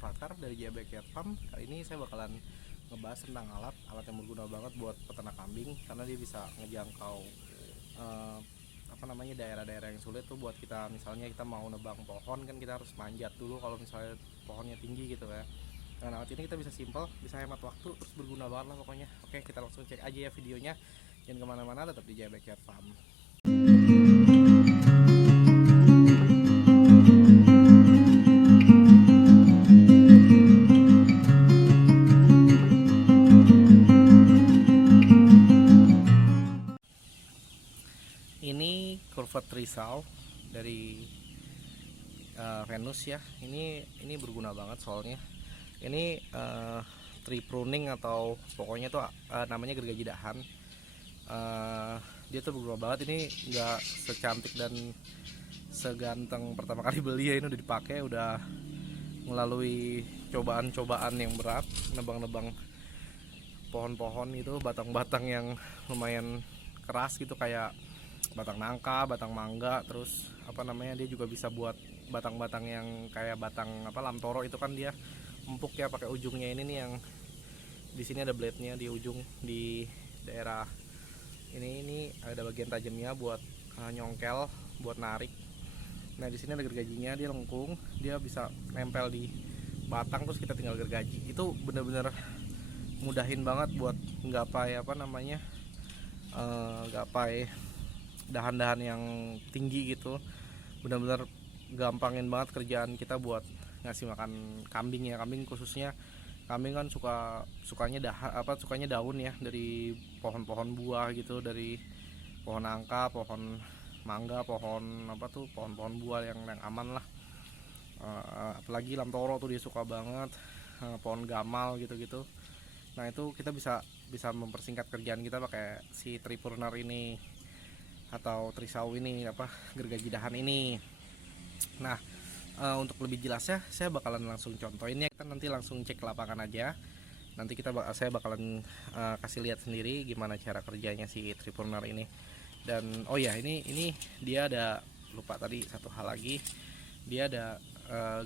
Zulfakar dari JA Backyard Farm. Kali ini saya bakalan ngebahas tentang alat yang berguna banget buat peternak kambing, karena dia bisa ngejangkau eh, daerah-daerah yang sulit tuh buat kita. Misalnya kita mau nebang pohon kan kita harus manjat dulu kalau misalnya pohonnya tinggi gitu ya. Dengan alat ini kita bisa simple, bisa hemat waktu, terus berguna banget lah pokoknya. Oke, kita langsung cek aja ya videonya. Jangan kemana-mana, tetap di JA Backyard Farm. Ini kurva trisal dari Venus ya. Ini berguna banget soalnya. Ini tree pruning atau pokoknya tuh namanya gergaji dahan. Dia tuh berguna banget. Ini nggak secantik dan seganteng pertama kali beli ya. Ini udah dipakai, udah melalui cobaan-cobaan yang berat, nebang-nebang pohon-pohon itu, batang-batang yang lumayan keras gitu, kayak batang nangka, batang mangga. Terus dia juga bisa buat batang-batang yang kayak batang lamtoro itu kan dia empuk ya, pakai ujungnya ini nih, yang di sini ada blade-nya di ujung, di daerah ini ada bagian tajamnya buat nyongkel, buat narik. Nah, di sini ada gergajinya, dia lengkung, dia bisa nempel di batang, terus kita tinggal gergaji. Itu bener-bener mudahin banget buat nggapai gapai dahan-dahan yang tinggi gitu. Benar-benar gampangin banget kerjaan kita buat ngasih makan kambing ya. Kambing khususnya, kambing kan sukanya daun ya, dari pohon-pohon buah gitu, dari pohon nangka, pohon mangga, pohon-pohon buah yang aman lah. Apalagi lamtoro tuh dia suka banget, pohon gamal gitu-gitu. Nah, itu kita bisa mempersingkat kerjaan kita pakai si tree pruner ini atau trisau ini, gergaji dahan ini. Nah, untuk lebih jelasnya saya bakalan langsung contohin ya. Kita nanti langsung cek ke lapangan aja. Nanti saya bakalan kasih lihat sendiri gimana cara kerjanya si tree pruner ini. Dan oh ya, ini dia ada, lupa tadi satu hal lagi. Dia ada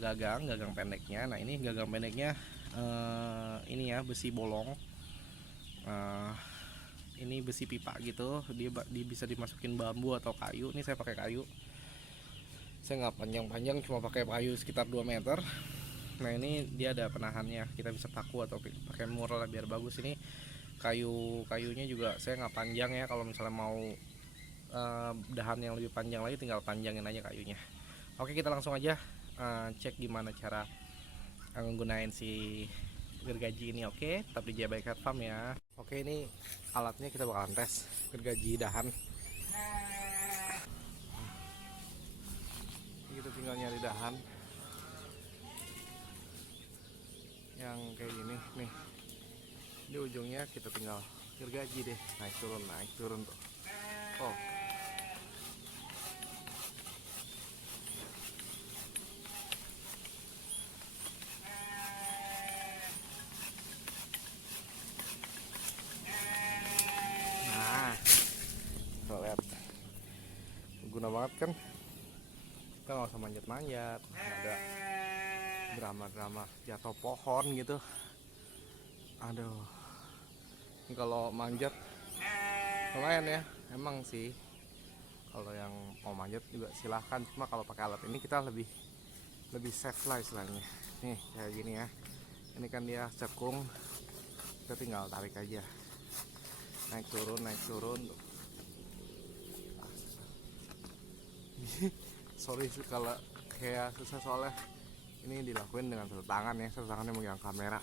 gagang pendeknya. Nah, ini gagang pendeknya ini ya, besi bolong. Ini besi pipa gitu, dia bisa dimasukin bambu atau kayu. Ini saya pakai kayu, saya nggak panjang-panjang, cuma pakai kayu sekitar 2 meter. Nah, ini dia ada penahannya, kita bisa paku atau pakai mural lah biar bagus. Ini kayunya juga saya nggak panjang ya, kalau misalnya mau dahan yang lebih panjang lagi tinggal panjangin aja kayunya. Oke, kita langsung aja cek gimana cara menggunakan si gergaji ini. Oke, tetap di JA Backyard Farm ya. Oke, ini alatnya, kita bakalan tes gergaji dahan. Kita tinggal nyari dahan yang kayak gini nih, di ujungnya kita tinggal gergaji deh, naik turun tuh. Oh, lihat, guna banget kan, kita nggak usah manjat-manjat, nggak ada drama-drama jatuh pohon gitu. Aduh, ini kalau manjat lumayan ya, emang sih. Kalau yang mau manjat juga silahkan, cuma kalau pakai alat ini kita lebih safe lah istilahnya. Nih kayak gini ya, ini kan dia cekung, kita tinggal tarik aja, naik turun tuh. Sorry kalau kayak susah, soalnya ini dilakuin dengan satu tangan ya, satu tangannya megang kamera.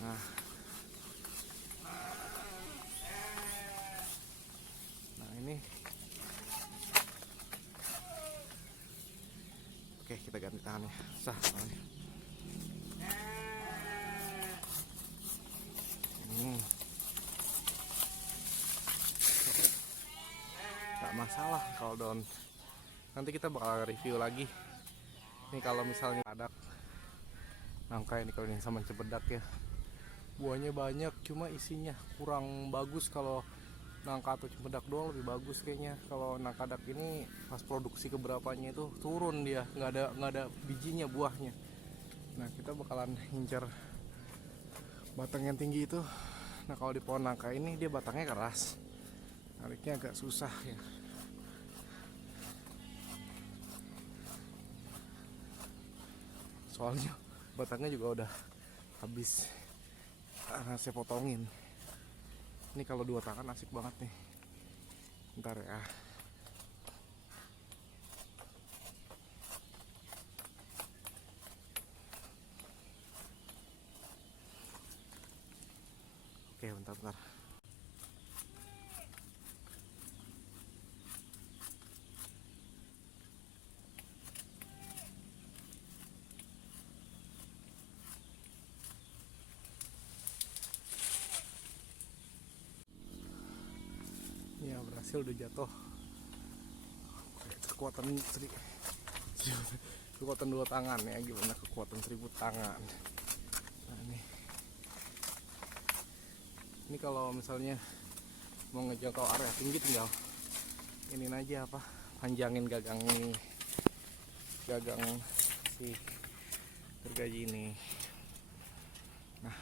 Nah, ini oke, kita ganti tangannya. Sah tangannya. Gak masalah kalau daun. Nanti kita bakal review lagi. Ini kalau misalnya ada nangka ini, kalau ini sama cempedak ya, buahnya banyak, cuma isinya kurang bagus. Kalau nangka atau cempedak doang lebih bagus kayaknya. Kalau nangka dak ini pas produksi keberapanya itu turun, dia nggak ada bijinya, buahnya. Nah kita bakalan incer batang yang tinggi itu. Nah kalau di pohon nangka ini dia batangnya keras, nariknya agak susah ya. Soalnya batangnya juga udah habis saya potongin. Ini kalau 2 tangan asik banget nih. Ntar ya. Oke, bentar. Ya berhasil, udah jatuh. Kekuatan kekuatan 2 tangan ya, gimana kekuatan 1000 tangan. Nah ini kalau misalnya mau ngejangkau area tinggi tinggal ini aja apa, panjangin gagang ini, gagang si gergaji ini. Nah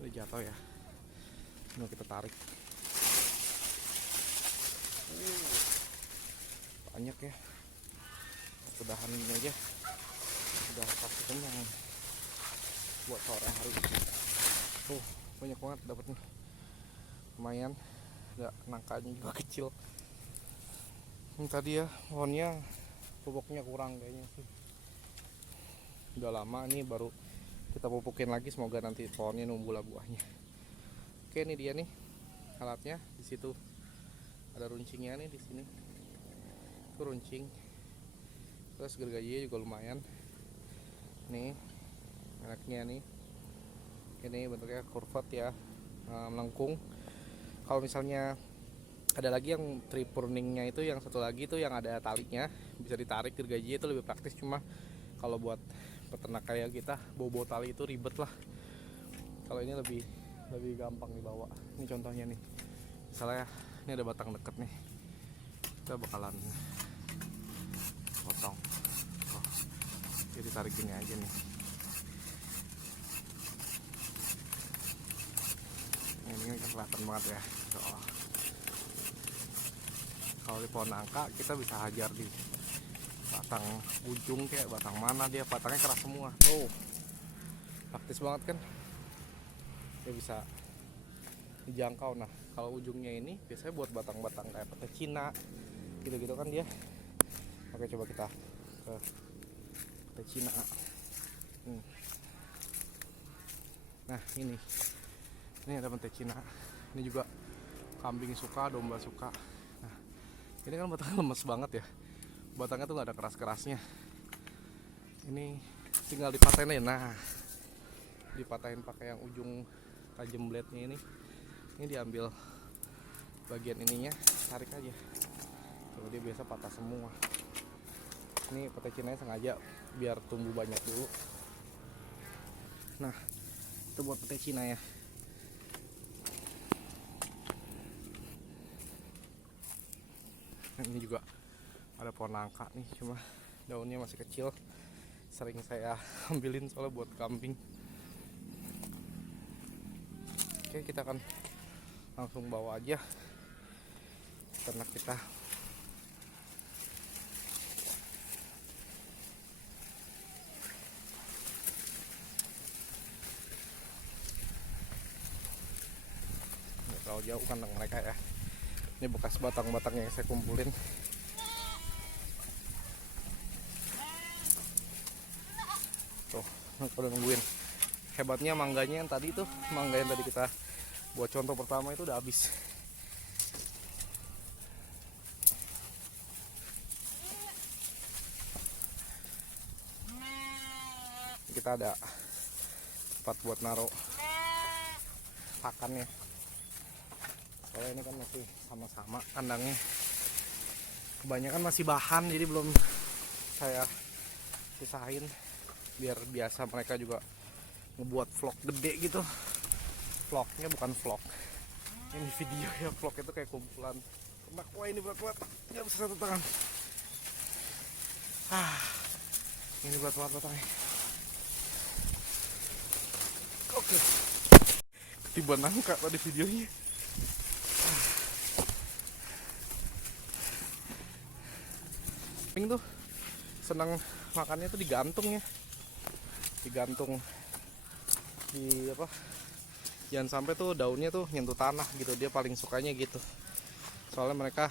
udah jatuh ya, mau kita tarik. Banyak ya, udahan ini aja udah pasti kenyang buat sore hari. Banyak banget dapetnya, lumayan. Nggak, nangkanya juga kecil. Ini tadi ya pohonnya pupuknya kurang kayaknya sih, udah lama nih baru kita pupukin lagi, semoga nanti pohonnya numbuh lah buahnya. Oke, ini dia nih alatnya. Di situ ada runcingnya nih, di sini itu runcing. Terus gergajinya juga lumayan nih, enaknya nih. Ini bentuknya kurvat ya, melengkung. Kalau misalnya ada lagi yang tree pruning-nya itu, yang satu lagi itu yang ada talinya, bisa ditarik gergajinya, itu lebih praktis. Cuma kalau buat peternak kayak kita, bawa tali itu ribet lah. Kalau ini lebih gampang dibawa. Ini contohnya nih, misalnya ini ada batang deket nih, kita bakalan potong. Jadi tarik gini aja nih. Ini kan kelihatan banget ya. Kalau di pohon nangka kita bisa hajar di batang ujung, kayak batang mana dia, batangnya keras semua. Praktis banget kan, dia bisa dijangkau. Nah kalau ujungnya ini biasanya buat batang-batang kayak pete Cina gitu-gitu kan dia. Oke, coba kita ke pete Cina. Nah ini ada pete Cina. Ini juga kambing suka, domba suka. Nah ini kan batangnya lemes banget ya, batangnya tuh nggak ada keras-kerasnya. Ini tinggal dipatahin aja. Nah dipatahin pakai yang ujung tajam blade-nya ini. Ini diambil bagian ininya, tarik aja. Tuh, dia biasa patah semua. Ini pete Cina sengaja biar tumbuh banyak dulu. Nah itu buat pete Cina ya. Ini juga ada pohon nangka nih, cuma daunnya masih kecil. Sering saya ambilin soalnya buat kambing. Oke, kita akan langsung bawa aja ternak kita. Nggak terlalu jauh kandang mereka ya. Ini bekas batang-batang yang saya kumpulin. Tuh, udah nungguin. Hebatnya mangganya yang tadi tuh, mangga yang tadi kita buat contoh pertama itu udah habis. Kita ada tempat buat naruh pakannya. Soalnya ini kan masih sama-sama kandangnya, kebanyakan masih bahan, jadi belum saya pisahin biar biasa mereka juga ngebuat vlog gede gitu. Vlognya bukan vlog, ini video ya. Vlog itu kayak kumpulan ternak. Wah ini berat-berat, nggak bisa satu tangan. Ini berat-berat batangnya. Ketiban nangka tadi videonya. Kambing tuh senang makannya tuh digantung ya, digantung di apa, jangan sampai tuh daunnya tuh nyentuh tanah gitu, dia paling sukanya gitu. Soalnya mereka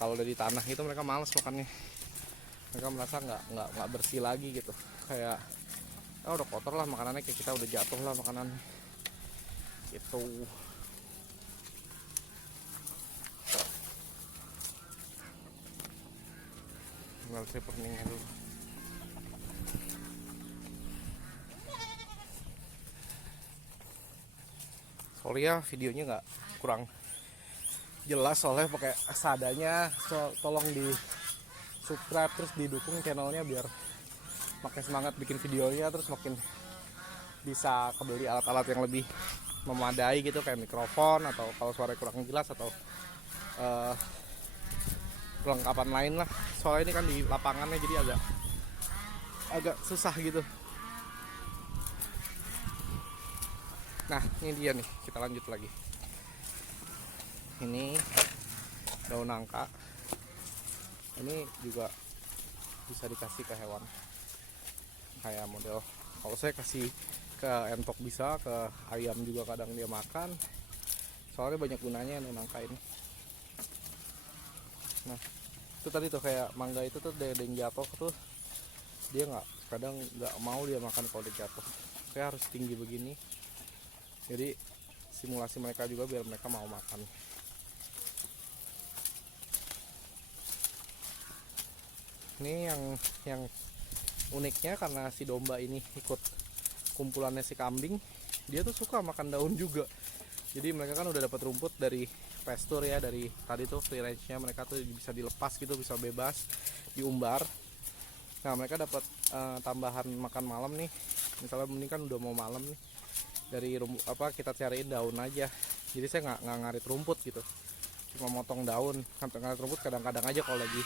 kalau udah di tanah itu mereka males makannya, mereka merasa nggak bersih lagi gitu, kayak udah kotor lah makanannya, kayak kita udah jatuh lah makanannya gitu. Tinggal saya perningnya dulu. Soalnya videonya nggak kurang jelas soalnya pakai seadanya, tolong di subscribe terus didukung channelnya biar makin semangat bikin videonya, terus makin bisa kebeli alat-alat yang lebih memadai gitu, kayak mikrofon atau kalau suara kurang jelas atau perlengkapan lain lah. Soalnya ini kan di lapangannya jadi agak susah gitu. Nah ini dia nih, kita lanjut lagi. Ini daun nangka, ini juga bisa dikasih ke hewan, kayak model kalau saya kasih ke entok, bisa ke ayam juga kadang dia makan, soalnya banyak gunanya daun nangka ini. Nah itu tadi tuh kayak mangga itu tuh ada yang jatuh tuh, dia kadang nggak mau dia makan kalau dia jatuh, kayak harus tinggi begini, jadi simulasi mereka juga biar mereka mau makan. Ini yang uniknya karena si domba ini ikut kumpulannya si kambing, dia tuh suka makan daun juga. Jadi mereka kan udah dapat rumput dari pasture ya, dari tadi tuh free range nya, mereka tuh bisa dilepas gitu, bisa bebas diumbar. Nah mereka dapat tambahan makan malam nih, misalnya ini kan udah mau malam nih, dari kita cariin daun aja. Jadi saya nggak ngarit rumput gitu, cuma motong daun. Sampai ngarit rumput kadang-kadang aja kalau lagi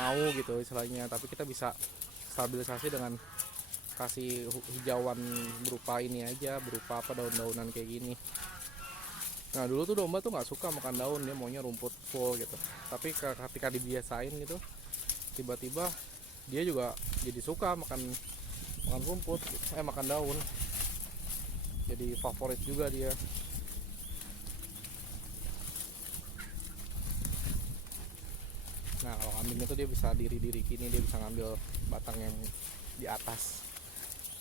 mau gitu istilahnya, tapi kita bisa stabilisasi dengan kasih hijauan berupa ini aja, berupa apa, daun-daunan kayak gini. Nah dulu tuh domba tuh nggak suka makan daun, dia maunya rumput full gitu, tapi ketika dibiasain gitu tiba-tiba dia juga jadi suka makan rumput, makan daun, jadi favorit juga dia. Nah kalau kambing itu dia bisa diri gini, dia bisa ngambil batang yang di atas,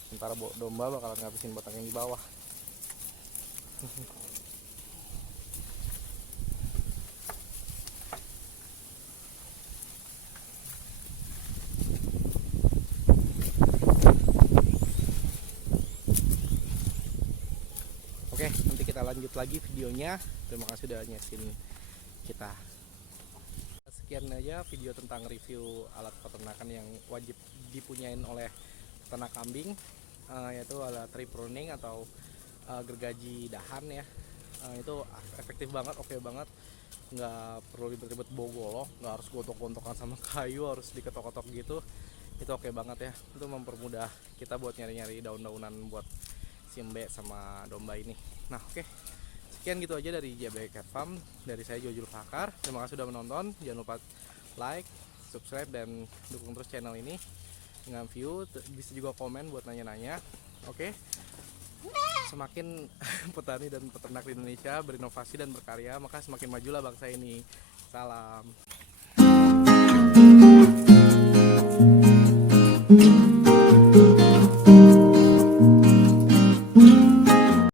sementara domba bakalan ngabisin batang yang di bawah. Oke, nanti kita lanjut lagi videonya. Terima kasih udah nyetin kita. Sekian aja video tentang review alat peternakan yang wajib dipunyain oleh peternak kambing, yaitu ada tree pruning atau gergaji dahan ya. Itu efektif banget, oke banget, nggak perlu ribet-ribet bawa golok, nggak harus gontok-gontokan sama kayu, harus diketok-ketok gitu. Itu oke banget ya, itu mempermudah kita buat nyari-nyari daun-daunan buat simbe sama domba ini. Nah oke, sekian gitu aja dari JB Cat Farm, dari saya Jojul Fakar. Terima kasih sudah menonton, jangan lupa like, subscribe, dan dukung terus channel ini dengan view. Bisa juga komen buat nanya-nanya. Oke, semakin petani dan peternak di Indonesia berinovasi dan berkarya, maka semakin majulah bangsa ini. Salam.